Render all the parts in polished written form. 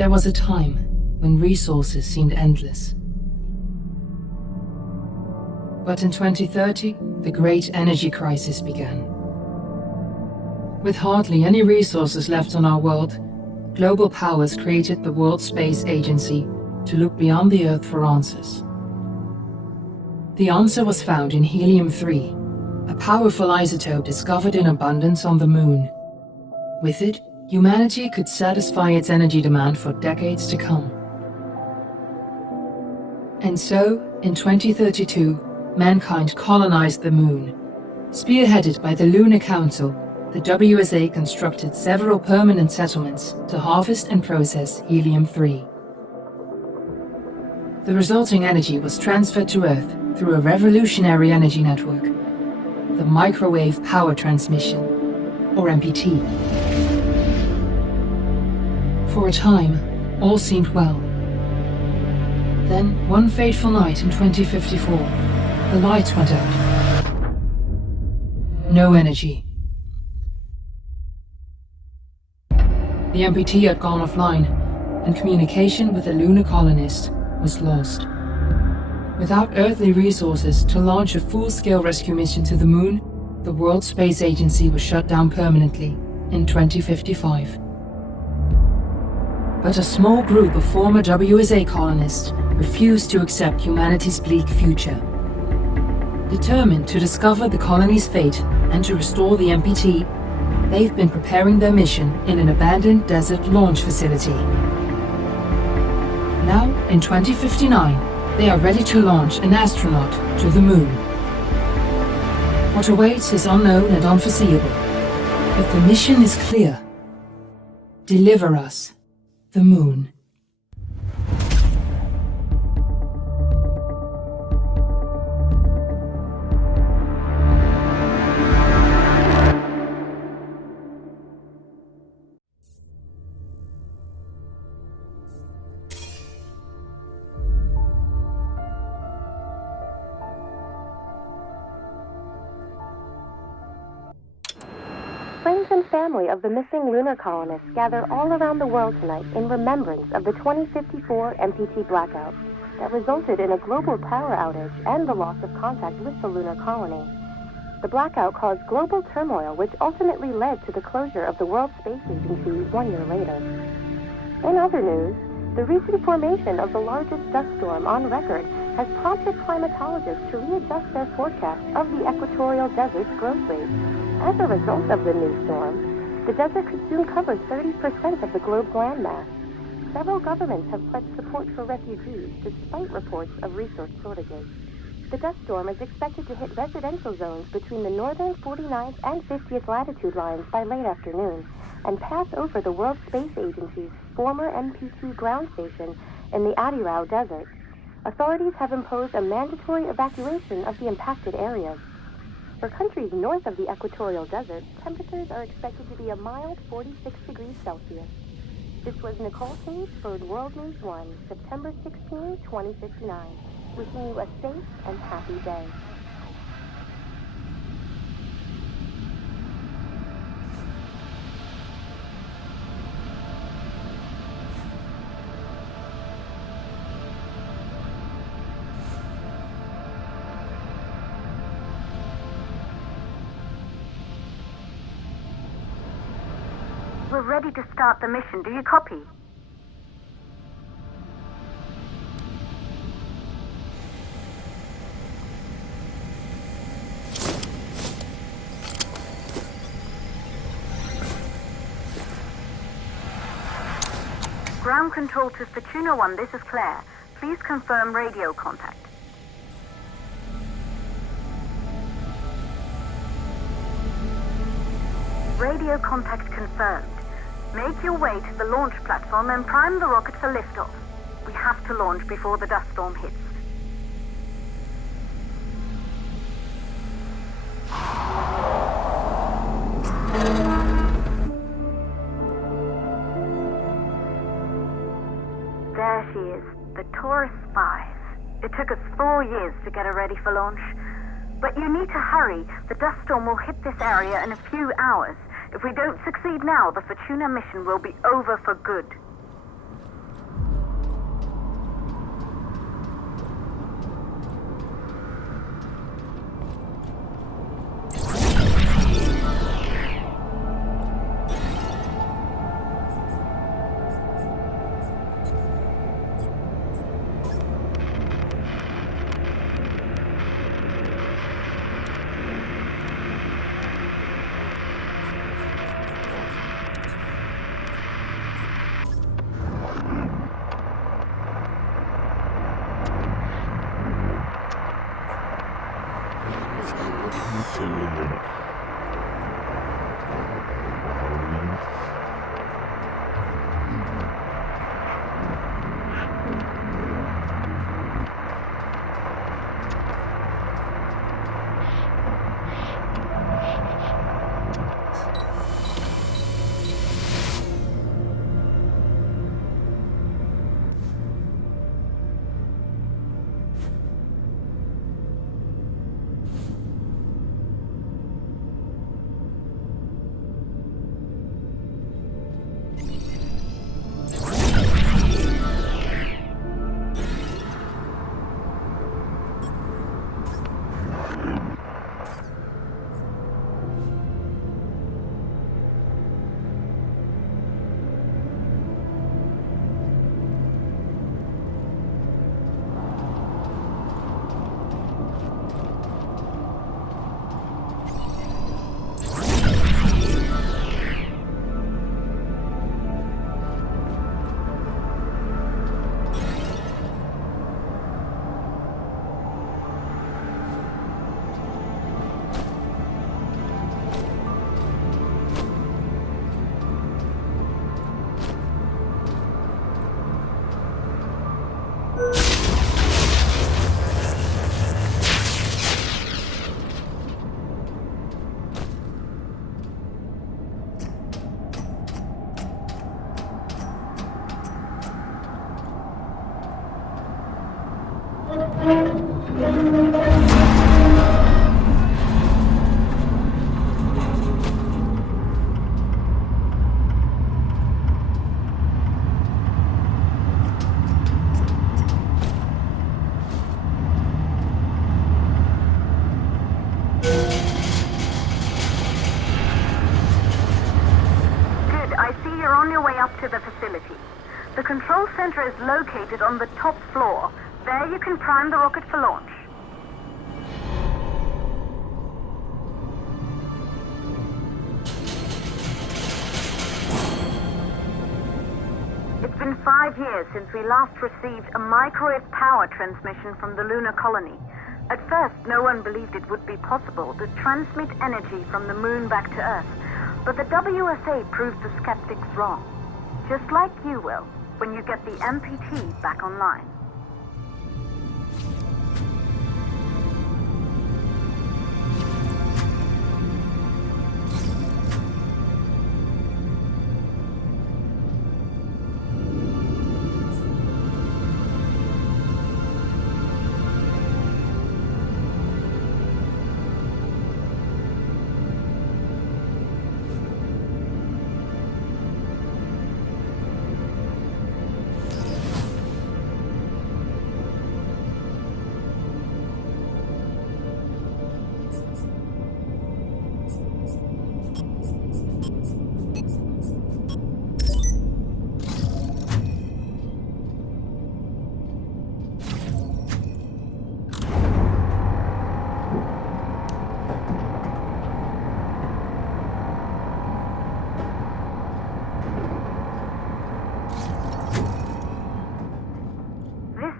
There was a time when resources seemed endless. But in 2030, the great energy crisis began. With hardly any resources left on our world, global powers created the World Space Agency to look beyond the Earth for answers. The answer was found in helium-3, a powerful isotope discovered in abundance on the Moon. With it, humanity could satisfy its energy demand for decades to come. And so, in 2032, mankind colonized the Moon. Spearheaded by the Lunar Council, the WSA constructed several permanent settlements to harvest and process helium-3. The resulting energy was transferred to Earth through a revolutionary energy network, the Microwave Power Transmission, or MPT. For a time, all seemed well. Then, one fateful night in 2054, the lights went out. No energy. The MPT had gone offline, and communication with the lunar colonist was lost. Without earthly resources to launch a full-scale rescue mission to the Moon, the World Space Agency was shut down permanently in 2055. But a small group of former WSA colonists refused to accept humanity's bleak future. Determined to discover the colony's fate and to restore the MPT, they've been preparing their mission in an abandoned desert launch facility. Now, in 2059, they are ready to launch an astronaut to the Moon. What awaits is unknown and unforeseeable, but the mission is clear. Deliver us the Moon. Friends and family of the missing lunar colonists gather all around the world tonight in remembrance of the 2054 MPT blackout that resulted in a global power outage and the loss of contact with the lunar colony. The blackout caused global turmoil, which ultimately led to the closure of the World Space Agency 1 year later. In other news, the recent formation of the largest dust storm on record has prompted climatologists to readjust their forecast of the equatorial desert's growth rate. As a result of the new storm, the desert could soon cover 30% of the globe's landmass. Several governments have pledged support for refugees, despite reports of resource shortages. The dust storm is expected to hit residential zones between the northern 49th and 50th latitude lines by late afternoon, and pass over the World Space Agency's former MPT ground station in the Adirau Desert. Authorities have imposed a mandatory evacuation of the impacted areas. For countries north of the equatorial desert, temperatures are expected to be a mild 46 degrees Celsius. This was Nicole Cage for World News 1, September 16, 2059. Wishing you a safe and happy day. We're ready to start the mission. Do you copy? Ground control to Fortuna 1, this is Claire. Please confirm radio contact. Radio contact confirmed. Make your way to the launch platform and prime the rocket for liftoff. We have to launch before the dust storm hits. There she is, the Taurus 5. It took us 4 years to get her ready for launch. But you need to hurry. The dust storm will hit this area in a few hours. If we don't succeed now, the Fortuna mission will be over for good. you're on your way up to the facility. The control center is located on the top floor. There you can prime the rocket for launch. It's been 5 years since we last received a microwave power transmission from the lunar colony. At first, no one believed it would be possible to transmit energy from the moon back to Earth, but the WSA proved the skeptics wrong. Just like you will, when you get the MPT back online.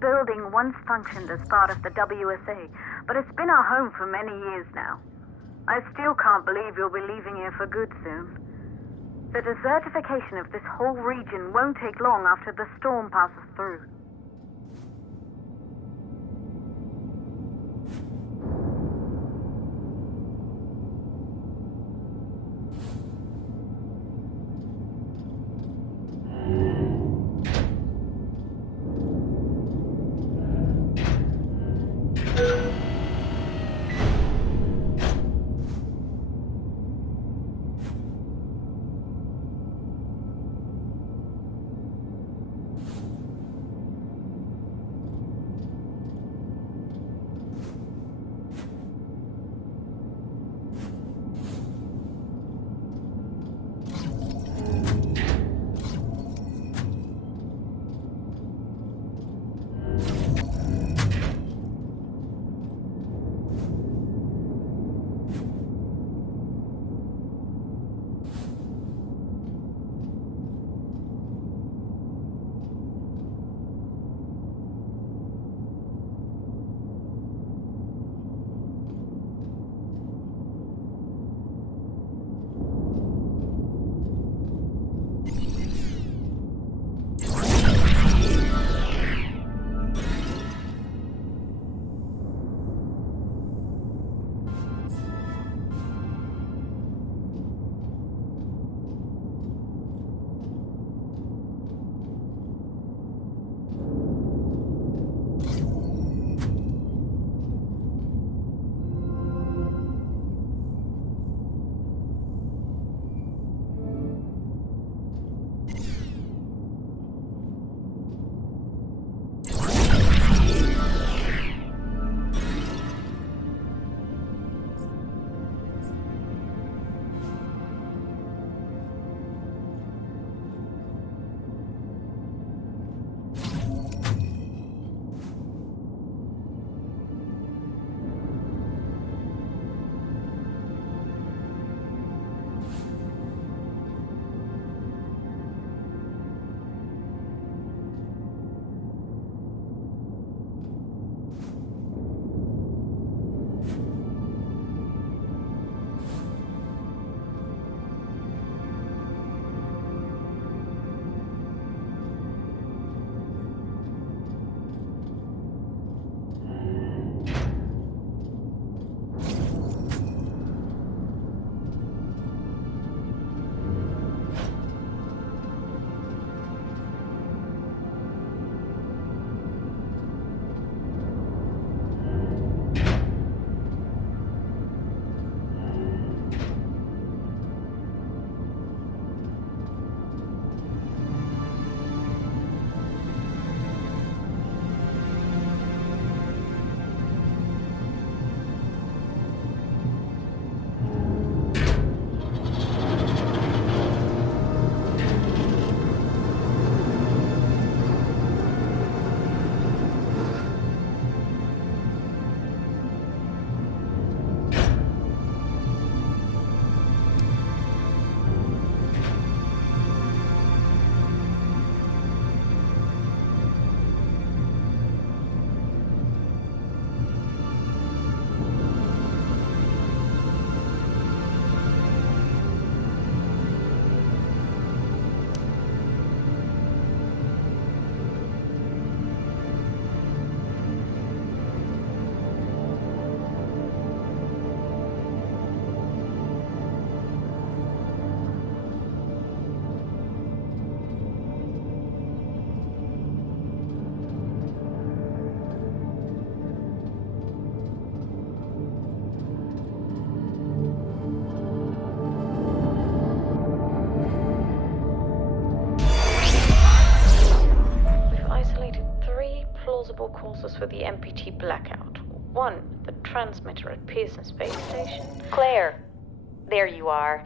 Building once functioned as part of the WSA, but it's been our home for many years now. I still can't believe you'll be leaving here for good soon. The desertification of this whole region won't take long after the storm passes through. possible causes for the MPT blackout. 1, the transmitter at Pearson Space Station. Claire, there you are.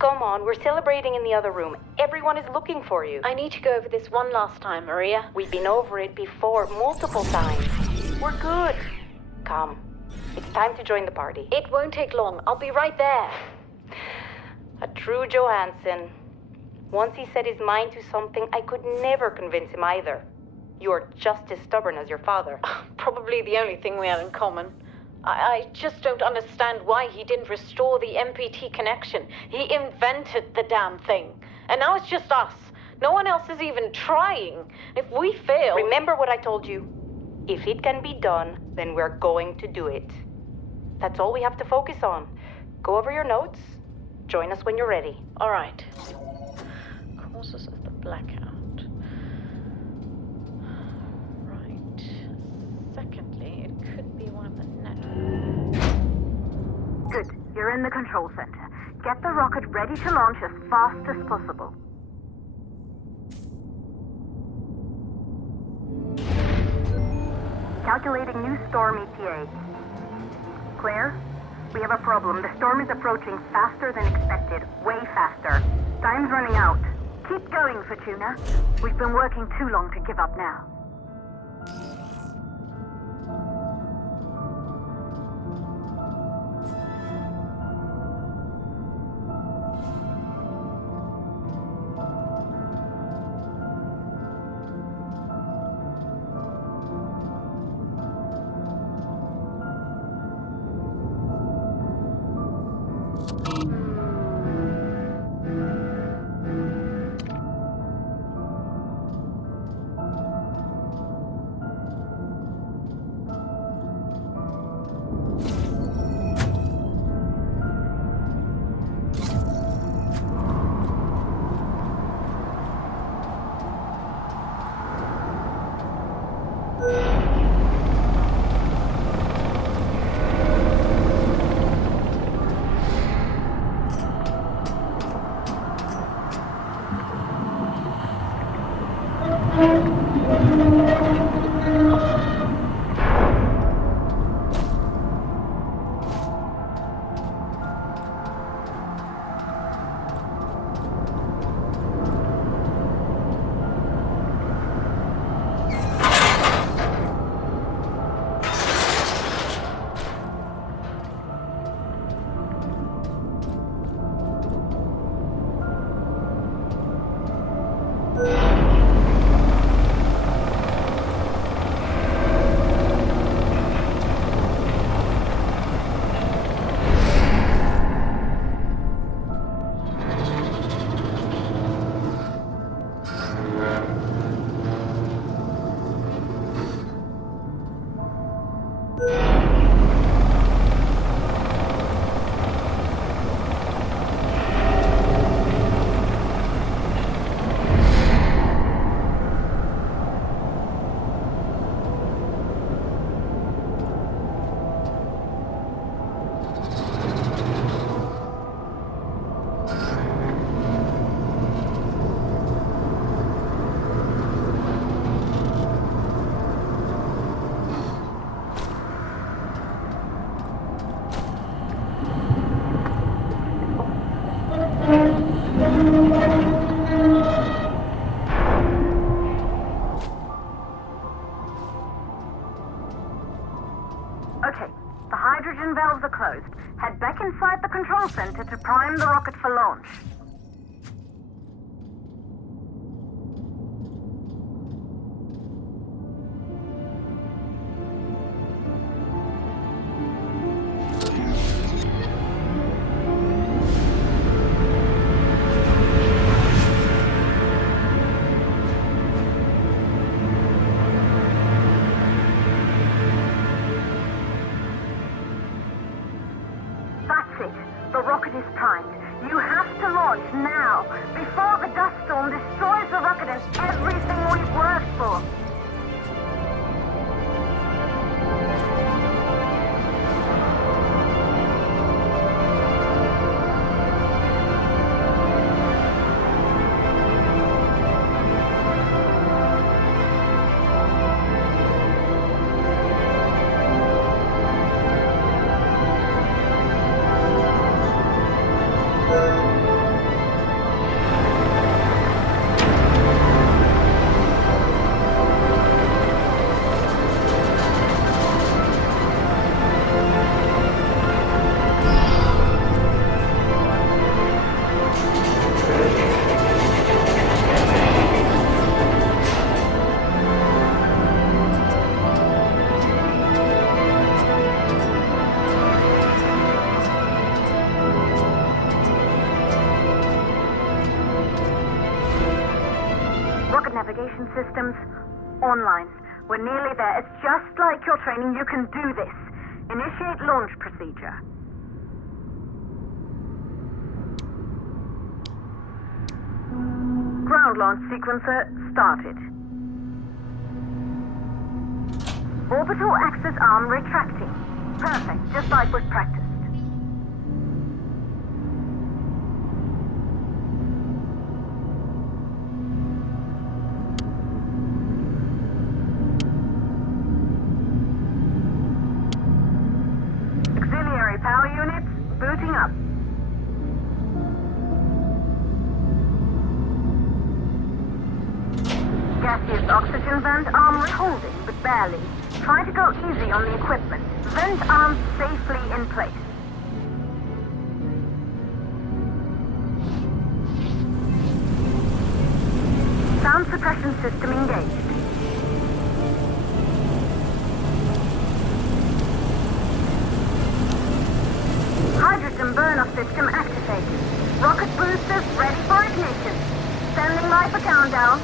Come on, we're celebrating in the other room. Everyone is looking for you. I need to go over this one last time, Maria. We've been over it before, multiple times. We're good. Come. It's time to join the party. It won't take long. I'll be right there. A true Johansson. Once he set his mind to something, I could never convince him either. You're just as stubborn as your father. Probably the only thing we have in common. I just don't understand why he didn't restore the MPT connection. He invented the damn thing. And now it's just us. No one else is even trying. If we fail... Remember what I told you. If it can be done, then we're going to do it. That's all we have to focus on. Go over your notes. Join us when you're ready. All right. Causes of the blackout. Right. Secondly, it could be one of the networks. Good. You're in the control center. Get the rocket ready to launch as fast as possible. Calculating new storm ETA. Claire, we have a problem. The storm is approaching faster than expected. Way faster. Time's running out. Keep going, Fortuna. We've been working too long to give up now. navigation systems online. We're nearly there. It's just like your training. You can do this. Initiate launch procedure. Ground launch sequencer started. Orbital axis arm retracting. Perfect, just like was practiced. Auxiliary power units booting up. Gaseous oxygen vent arm holding, but barely. Try to go easy on the equipment. Vent arms safely in place. Sound suppression system engaged. Hydrogen burn-off system activated. Rocket boosters ready for ignition. Standing by for countdown.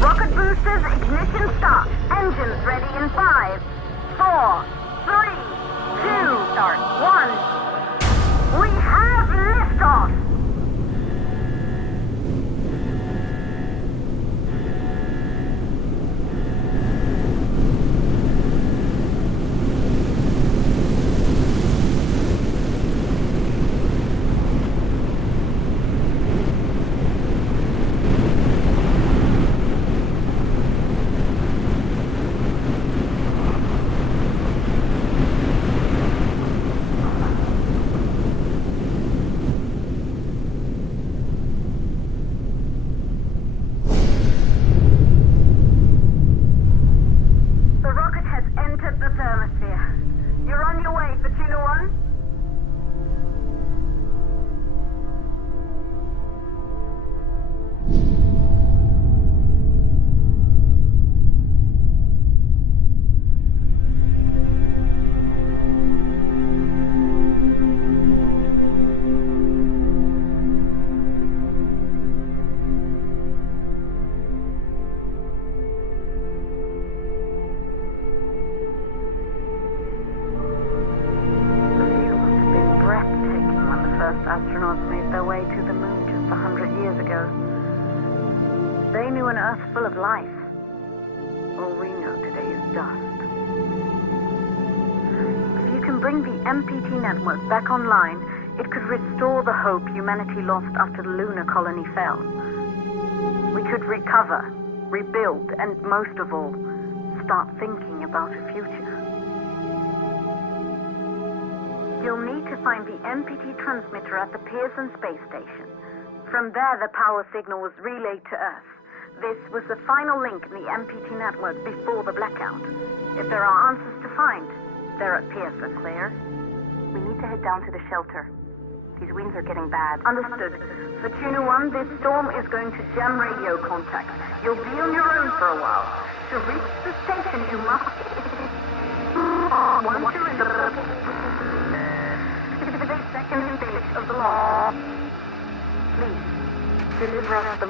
Rocket boosters ignition start. Engines ready in 5, 4, 3, 2, start, 1. We have liftoff! Astronauts made their way to the moon just 100 years ago. They knew an Earth full of life. All we know today is dust. If you can bring the MPT network back online, it could restore the hope humanity lost after the lunar colony fell. We could recover, rebuild, and most of all, start thinking about a future. You'll need to find the MPT transmitter at the Pearson space station. From there, the power signal was relayed to Earth. This was the final link in the MPT network before the blackout. If there are answers to find, they're at Pearson. Claire, we need to head down to the shelter. These winds are getting bad. Understood. For Tuna 1, this storm is going to jam radio contact. You'll be on your own for a while. To reach the station, you must... Once you're in the... second stage of the law. Please, deliver us the